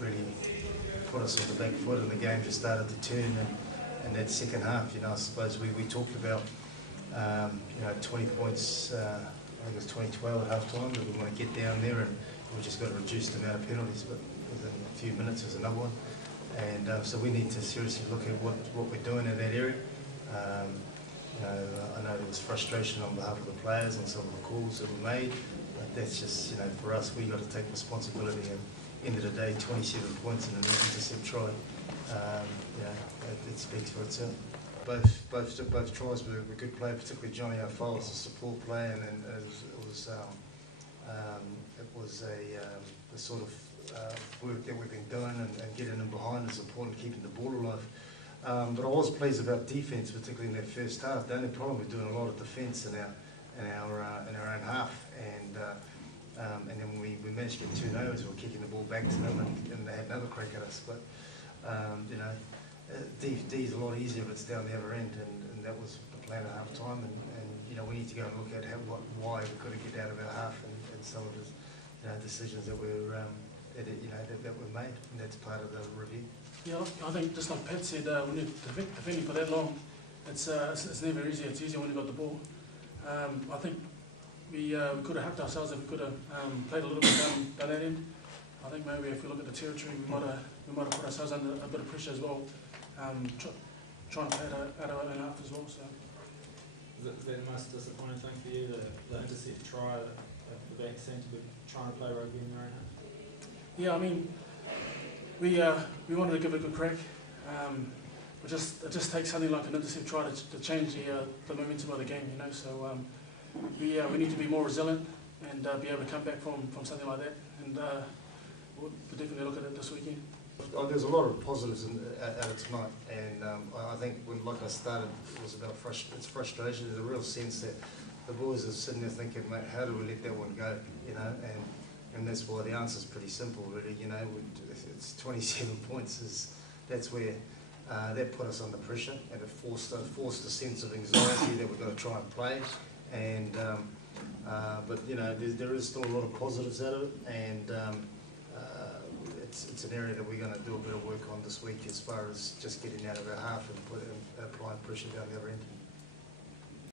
really put us on the back foot, and the game just started to turn. And that second half, I suppose we talked about 20 points. I think it was 2012 at half time that we want to get down there, and we just got a reduced amount of penalties, but within a few minutes there's another one. And so we need to seriously look at what we're doing in that area. I know there was frustration on behalf of the players and some of the calls that were made, but that's just, for us, we've got to take responsibility. And end of the day, 27 points in an intercept try, it speaks for itself. Both tries were good play, particularly Johnny O'Farrell as a support player, and it was the sort of work that we've been doing and getting them behind is important, keeping the ball alive. But I was pleased about defence, particularly in that first half. The only problem we're doing a lot of defence in our own half, and then when we managed to get 2 no's, we were kicking the ball back to them, and they had another crack at us. But D is a lot easier if it's down the other end, and that was the plan at half time. And we need to go and look at why we couldn't get out of our half, and some of the decisions that were that were made, and that's part of the review. Yeah, I think just like Pat said, when you're defending for that long, it's never easy. It's easier when you've got the ball. I think we could have helped ourselves if we could have played a little bit down that end. I think maybe if we look at the territory, we might have put ourselves under a bit of pressure as well, trying to play out our own half as well. So. Is that the most disappointing thing for you, the intercept try, the back seem to be trying to play rugby in their own half? Yeah, I mean, we wanted to give it a good crack. It just takes something like an intercept try to change the momentum of the game, So we need to be more resilient and be able to come back from something like that. And we'll definitely look at it this weekend. There's a lot of positives out of tonight, and I think like I started, it was about frustration. There's a real sense that the boys are sitting there thinking, mate, how do we let that one go? And that's why the answer's pretty simple, really. It's 27 points. That's where that put us under pressure, and it forced a sense of anxiety that we've got to try and play. And but there is still a lot of positives out of it, and it's an area that we're going to do a bit of work on this week as far as just getting out of our half and applying pressure down the other end.